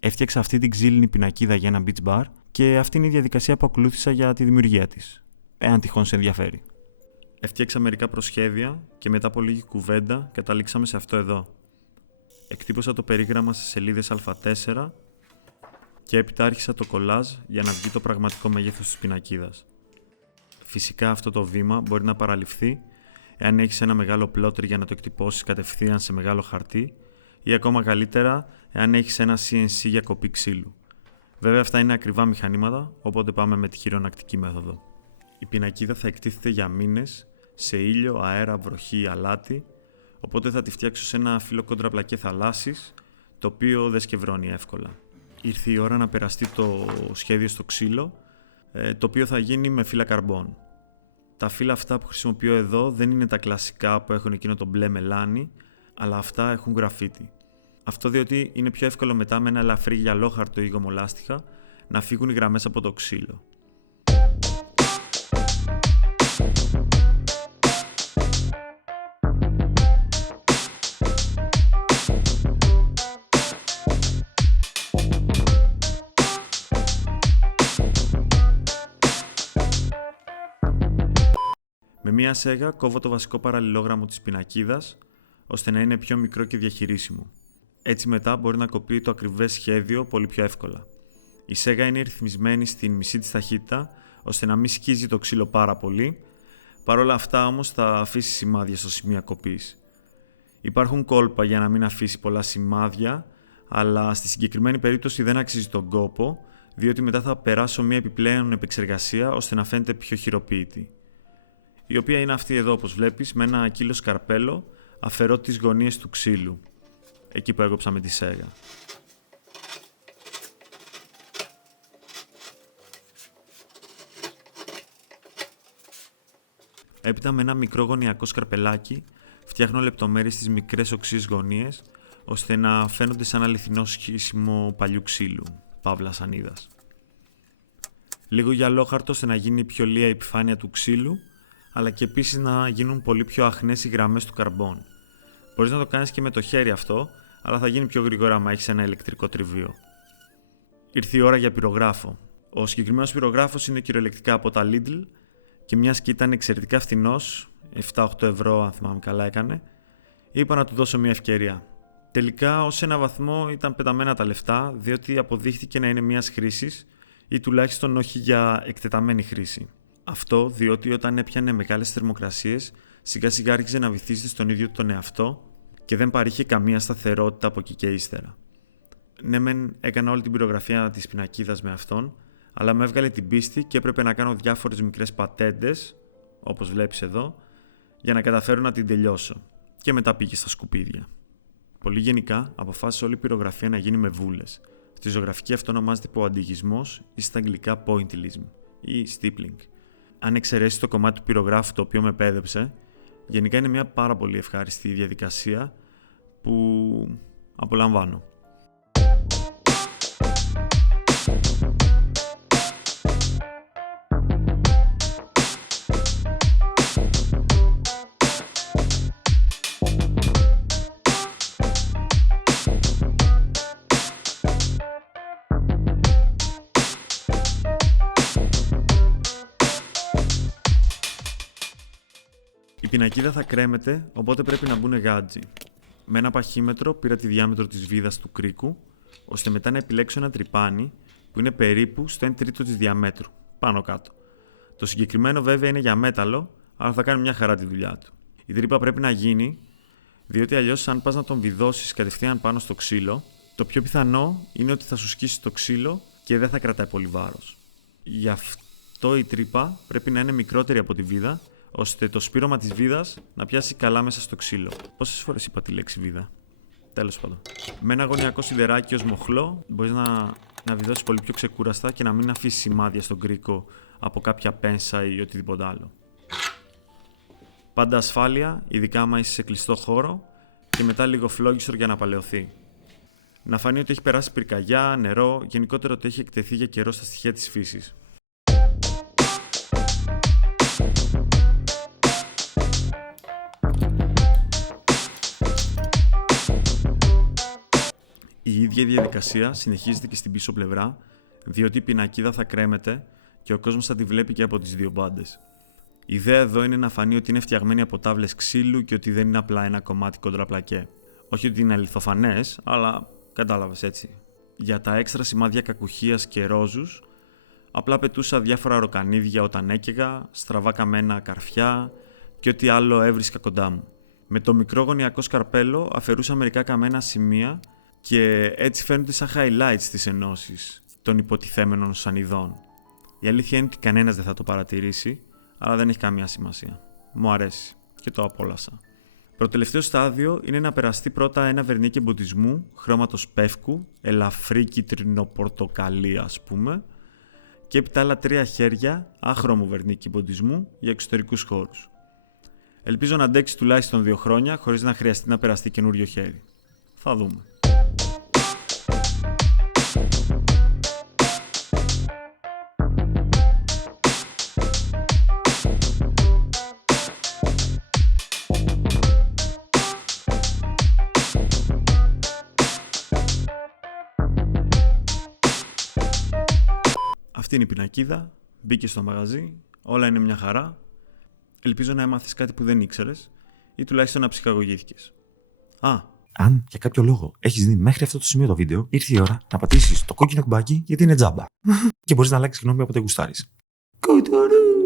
Έφτιαξα αυτή την ξύλινη πινακίδα για ένα beach bar και αυτή είναι η διαδικασία που ακολούθησα για τη δημιουργία της, εάν τυχόν σε ενδιαφέρει. Έφτιαξα μερικά προσχέδια και μετά από λίγη κουβέντα καταλήξαμε σε αυτό εδώ. Εκτύπωσα το περίγραμμα σε σελίδες Α4 και έπειτα άρχισα το κολάζ για να βγει το πραγματικό μέγεθος της πινακίδας. Φυσικά αυτό το βήμα μπορεί να παραληφθεί εάν έχεις ένα μεγάλο πλότερ για να το εκτυπώσεις κατευθείαν σε μεγάλο χαρτί ή ακόμα καλύτερα εάν έχεις ένα CNC για κοπή ξύλου. Βέβαια αυτά είναι ακριβά μηχανήματα, οπότε πάμε με τη χειρονακτική μέθοδο. Η πινακίδα θα εκτίθεται για μήνες σε ήλιο, αέρα, βροχή, αλάτι, οπότε θα τη φτιάξω σε ένα φύλλο κόντρα-πλακέ θαλάσσης, το οποίο δεν σκευρώνει εύκολα. Ήρθε η ώρα να περαστεί το σχέδιο στο ξύλο, το οποίο θα γίνει με φύλλα καρμπών. Τα φύλλα αυτά που χρησιμοποιώ εδώ δεν είναι τα κλασικά που έχουν εκείνο το μπλε μελάνι, αλλά αυτά έχουν γραφίτι. Αυτό διότι είναι πιο εύκολο μετά με ένα ελαφρύ γυαλόχαρτο ή γομολάστιχα να φύγουν οι γραμμές από το ξύλο. Με μία σέγα κόβω το βασικό παραλληλόγραμμο της πινακίδας, ώστε να είναι πιο μικρό και διαχειρίσιμο. Έτσι μετά μπορεί να κοπεί το ακριβές σχέδιο πολύ πιο εύκολα. Η σέγα είναι ρυθμισμένη στην μισή της ταχύτητα, ώστε να μην σκίζει το ξύλο πάρα πολύ, παρόλα αυτά όμως θα αφήσει σημάδια στο σημείο κοπής. Υπάρχουν κόλπα για να μην αφήσει πολλά σημάδια, αλλά στη συγκεκριμένη περίπτωση δεν αξίζει τον κόπο, διότι μετά θα περάσω μια επιπλέον επεξεργασία ώστε να φαίνεται πιο χειροποίητη. Η οποία είναι αυτή εδώ όπως βλέπεις, με ένα κύλο σκαρπέλο αφαιρώ τις γωνίες του ξύλου, εκεί που έκοψα με τη σέγα. Έπειτα με ένα μικρό γωνιακό σκαρπελάκι φτιάχνω λεπτομέρειες στις μικρές οξύες γωνίες, ώστε να φαίνονται σαν αληθινό σχίσιμο παλιού ξύλου, παύλα σανίδας. Λίγο γυαλόχαρτο ώστε να γίνει πιο λία η επιφάνεια του ξύλου, αλλά και επίσης να γίνουν πολύ πιο αχνές οι γραμμές του καρμπών. Μπορείς να το κάνεις και με το χέρι αυτό, αλλά θα γίνει πιο γρήγορα άμα έχεις ένα ηλεκτρικό τριβείο. Ήρθε η ώρα για πυρογράφο. Ο συγκεκριμένος πυρογράφος είναι κυριολεκτικά από τα Lidl και μιας και ήταν εξαιρετικά φθηνός, 7-8 ευρώ αν θυμάμαι καλά έκανε, είπα να του δώσω μια ευκαιρία. Τελικά ως ένα βαθμό ήταν πεταμένα τα λεφτά, διότι αποδείχθηκε να είναι μιας χρήσης ή τουλάχιστον όχι για εκτεταμένη χρήση. Αυτό διότι όταν έπιανε μεγάλες θερμοκρασίες, σιγά σιγά άρχιζε να βυθίζεται στον ίδιο τον εαυτό και δεν παρήχε καμία σταθερότητα από εκεί και ύστερα. Ναι, μεν έκανα όλη την πυρογραφία της πινακίδας με αυτόν, αλλά με έβγαλε την πίστη και έπρεπε να κάνω διάφορες μικρές πατέντες, όπως βλέπεις εδώ, για να καταφέρω να την τελειώσω. Και μετά πήγε στα σκουπίδια. Πολύ γενικά, αποφάσισα όλη η πυρογραφία να γίνει με βούλες. Στη ζωγραφική αυτό ονομάζεται ποαντιγισμός ή στα αγγλικά pointillism ή stippling. Αν εξαιρέσεις το κομμάτι του πυρογράφου το οποίο με πέδεψε, γενικά είναι μια πάρα πολύ ευχάριστη διαδικασία που απολαμβάνω. Η πινακίδα θα κρέμεται, οπότε πρέπει να μπουν γάντζι. Με ένα παχύμετρο πήρα τη διάμετρο της βίδας του κρίκου, ώστε μετά να επιλέξω ένα τρυπάνι που είναι περίπου στο 1 τρίτο της διαμέτρου, πάνω κάτω. Το συγκεκριμένο βέβαια είναι για μέταλλο, αλλά θα κάνει μια χαρά τη δουλειά του. Η τρύπα πρέπει να γίνει, διότι αλλιώς αν πας να τον βιδώσεις κατευθείαν πάνω στο ξύλο, το πιο πιθανό είναι ότι θα σου σκίσει το ξύλο και δεν θα κρατάει πολύ βάρος. Γι' αυτό η τρύπα πρέπει να είναι μικρότερη από τη βίδα, ώστε το σπήρωμα της βίδας να πιάσει καλά μέσα στο ξύλο. Πόσες φορές είπα τη λέξη βίδα? Τέλος πάντων. Με ένα γωνιακό σιδεράκι ως μοχλό μπορείς να βιδώσεις πολύ πιο ξεκούραστα και να μην αφήσεις σημάδια στον κρίκο από κάποια πένσα ή οτιδήποτε άλλο. Πάντα ασφάλεια, ειδικά άμα είσαι σε κλειστό χώρο, και μετά λίγο φλόγιστρο για να παλαιωθεί. Να φανεί ότι έχει περάσει πυρκαγιά, νερό, γενικότερα ότι έχει εκτεθεί για καιρό στα στοιχεία της φύσης. Η ίδια διαδικασία συνεχίζεται και στην πίσω πλευρά, διότι η πινακίδα θα κρέμεται και ο κόσμος θα τη βλέπει και από τις δύο μπάντες. Η ιδέα εδώ είναι να φανεί ότι είναι φτιαγμένη από τάβλες ξύλου και ότι δεν είναι απλά ένα κομμάτι κοντραπλακέ. Όχι ότι είναι αληθοφανές, αλλά κατάλαβες έτσι. Για τα έξτρα σημάδια κακουχίας και ρόζους, απλά πετούσα διάφορα ροκανίδια όταν έκαιγα, στραβά καμένα καρφιά και ό,τι άλλο έβρισκα κοντά μου. Με το μικρό γωνιακό σκαρπέλο αφαιρούσα μερικά καμένα σημεία και έτσι φαίνονται σαν highlights της ενώσης των υποτιθέμενων σανιδών. Η αλήθεια είναι ότι κανένας δεν θα το παρατηρήσει, αλλά δεν έχει καμία σημασία. Μου αρέσει και το απόλασα. Προτελευταίο στάδιο είναι να περαστεί πρώτα ένα βερνίκι εμποτισμού χρώματος πεύκου, ελαφρύ κίτρινο-πορτοκαλί ας πούμε, και έπειτα άλλα 3 χέρια άχρωμου βερνίκι εμποτισμού για εξωτερικούς χώρους. Ελπίζω να αντέξει τουλάχιστον 2 χρόνια χωρίς να χρειαστεί να περαστεί καινούριο χέρι. Θα δούμε. Αυτή είναι η πινακίδα, μπήκε στο μαγαζί, όλα είναι μια χαρά. Ελπίζω να έμαθες κάτι που δεν ήξερες ή τουλάχιστον να ψυχαγωγήθηκες. Αν για κάποιο λόγο έχεις δει μέχρι αυτό το σημείο το βίντεο, ήρθε η ώρα να πατήσεις το κόκκινο κουμπάκι γιατί είναι τζάμπα. Και μπορείς να αλλάξεις γνώμη όποτε γουστάρεις. Κουτουρού!